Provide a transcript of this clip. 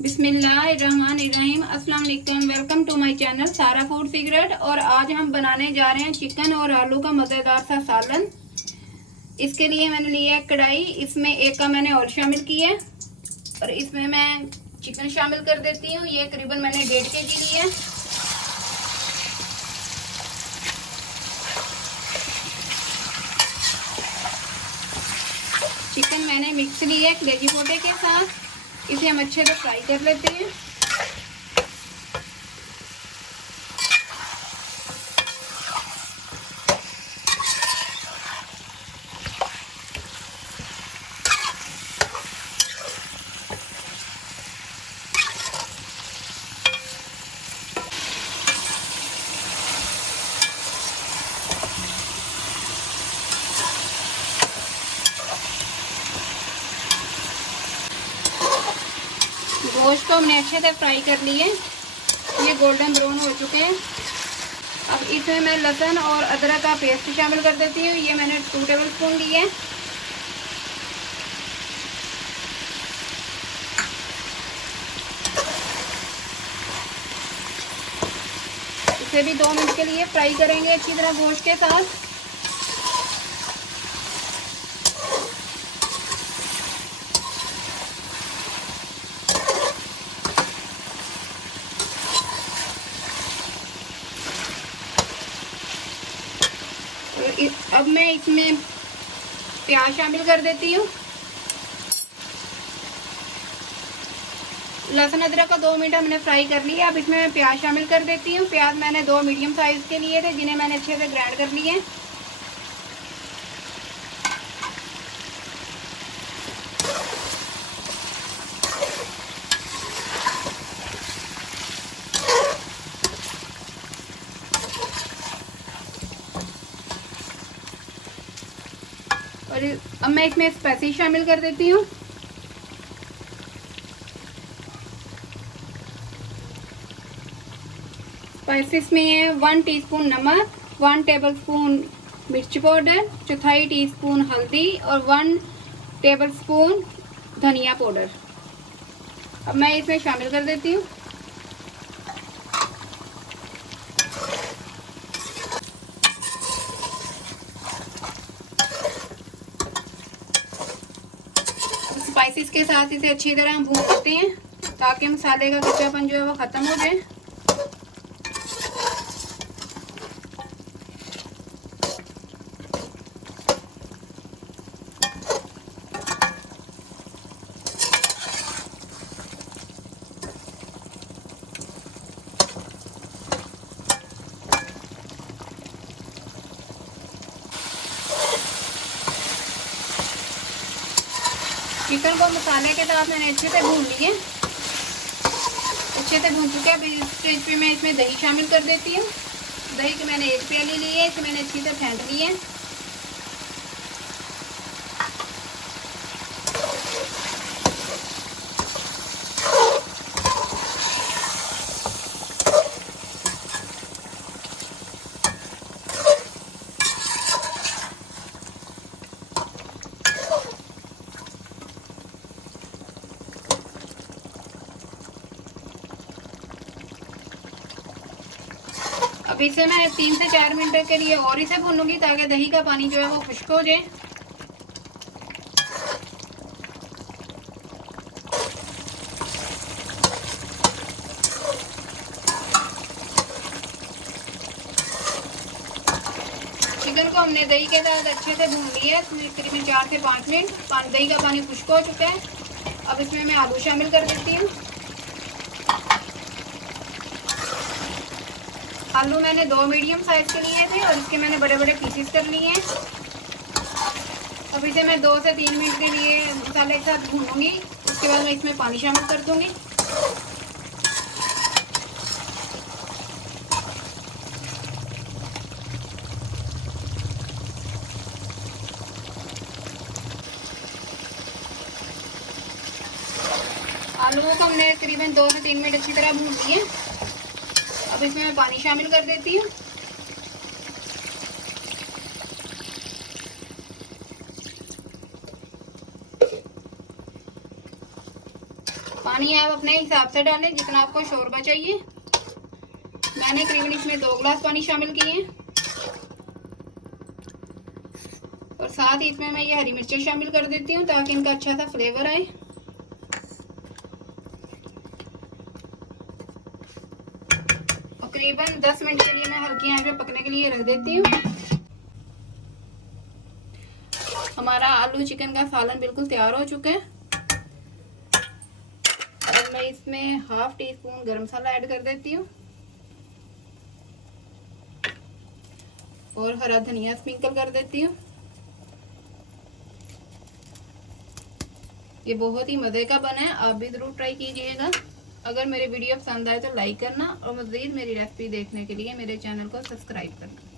बिस्मिल्लाहिर्रहमानिर्रहीम। अस्सलाम वालेकुम। वेलकम टू माय चैनल सारा फूड सीक्रेट। और आज हम बनाने जा रहे हैं चिकन और आलू का मज़ेदार सा सालन। इसके लिए मैंने लिया है कढ़ाई, इसमें एक का मैंने ऑयल शामिल किया है और इसमें मैं चिकन शामिल कर देती हूँ। ये करीबन मैंने 1.5 kg लिया है। चिकन मैंने मिक्स लिया है कलेजी पोटे के साथ। इसे हम अच्छे से फ्राई कर लेते हैं। गोश्त को हमने अच्छे से फ्राई कर लिए। ये गोल्डन ब्राउन हो चुके हैं। अब इसमें मैं लहसुन और अदरक का पेस्ट शामिल कर देती हूँ। ये मैंने 2 टेबलस्पून लिए हैं। इसे भी 2 मिनट के लिए फ्राई करेंगे अच्छी तरह गोश्त के साथ। अब मैं इसमें प्याज शामिल कर देती हूँ। लहसुन अदरक का 2 मिनट हमने फ्राई कर लिया। अब इसमें मैं प्याज शामिल कर देती हूँ। प्याज मैंने 2 मीडियम साइज के लिए थे, जिन्हें मैंने अच्छे से ग्राइंड कर लिए। और अब मैं इसमें स्पाइसी शामिल कर देती हूँ। स्पाइसेस में है 1 टीस्पून नमक, 1 टेबलस्पून मिर्च पाउडर, 1/4 टीस्पून हल्दी और 1 टेबलस्पून धनिया पाउडर। अब मैं इसमें शामिल कर देती हूँ। स्पाइसेस के साथ इसे अच्छी तरह भून लेते हैं ताकि मसाले का कच्चापन जो है वो ख़त्म हो जाए। चिकन को मसाले के साथ मैंने अच्छे से भून लिए। अच्छे से भून चुके हैं। इस स्टेज पे मैं इसमें दही शामिल कर देती हूँ। दही की मैंने 1 प्याली ली है। इसे मैंने अच्छी से फेंट ली है। अब इसे मैं 3 से 4 मिनट के लिए और इसे भूनूंगी ताकि दही का पानी जो है वो खुश्क हो जाए। चिकन को हमने दही के साथ अच्छे से भून लिया तकरीबन 4 से 5 मिनट। दही का पानी खुश्क हो चुका है। अब इसमें मैं आलू शामिल कर देती हूँ। आलू मैंने 2 मीडियम साइज के लिए थे और इसके मैंने बड़े बड़े पीसेस कर लिए हैं। अब इसे मैं 2 से 3 मिनट के लिए मसाले के साथ भूनूंगी। उसके बाद मैं इसमें पानी शामिल कर दूंगी। आलूओं को हमने करीबन 2 से 3 मिनट अच्छी तरह भून लिए। अब इसमें मैं पानी शामिल कर देती हूँ। पानी आप अपने हिसाब से डालें जितना आपको शोरबा चाहिए। मैंने करीबन इसमें 2 गिलास पानी शामिल किए हैं और साथ ही इसमें मैं ये हरी मिर्चें शामिल कर देती हूँ ताकि इनका अच्छा सा फ्लेवर आए। और करीबन 10 मिनट के लिए मैं हल्की आंच पे पकने के लिए रख देती हूँ। हमारा आलू चिकन का सालन बिल्कुल तैयार हो चुका है। अब मैं इसमें हाफ टी स्पून गरम मसाला ऐड कर देती हूँ और हरा धनिया स्प्रिंकल कर देती हूँ। ये बहुत ही मजे का बना है, आप भी जरूर ट्राई कीजिएगा। अगर मेरे वीडियो पसंद आए तो लाइक करना और मज़ीद मेरी रेसिपी देखने के लिए मेरे चैनल को सब्सक्राइब करना।